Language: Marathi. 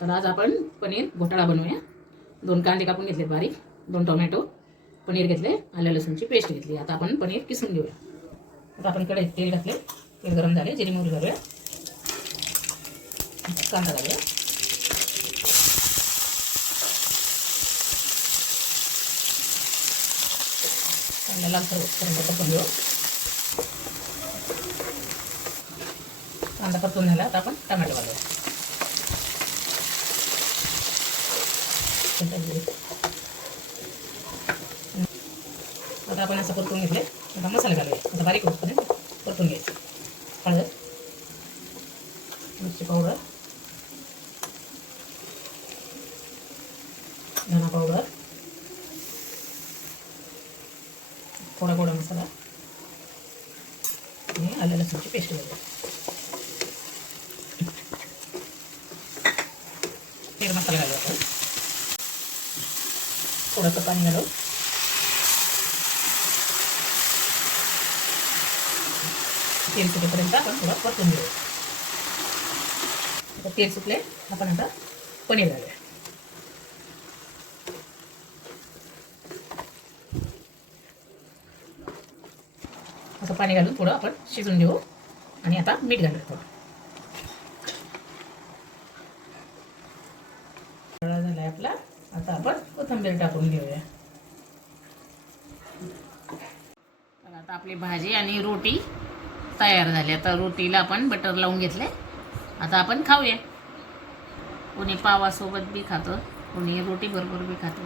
तर आज आपण पनीर घोटाळा बनवूया। 2 कांदे कापून घेतले बारीक, 2 टोमॅटो, पनीर घेतले, आलं लसूणची पेस्ट घेतली। आता आपण पनीर किसून घेऊया। आता आपण कढईत तेल घातले, तेल गरम झाले, जिरी मोहरी घालूया, कांदा घालूया, कांदा लालसर होईपर्यंत परतून घेऊ। कांदा परतून झाला, आता आपण टोमॅटो घालूया। आता आपण असं परतून घेतले, आता मसाले घालूया। आता बारीक होईपर्यंत परतून घ्यायचं। हळद, मिरची पावडर, धना पावडर, थोडा गोडा मसाला आणि आलं लसूणची पेस्ट घालूया। तेल मसाला घालूया आपण, थोडंसं पाणी घालू, तेल सुटेपर्यंत आपण थोडं परतून घेऊ। आता तेल सुटले, आपण आता पनीर घालूया। असं पाणी घालून थोडं आपण शिजून घेऊ आणि आता मीठ घालूया थोडं। झालाय आपला, आता आपण कोथिंबीर टाकून घेऊया। आता आपली भाजी आणि रोटी तयार झाली। आता रोटीला आपण बटर लावून घेतले, आता आपण खाऊया। कोणी पावासोबत बी खातो, कोणी रोटी बरोबर बी खातो।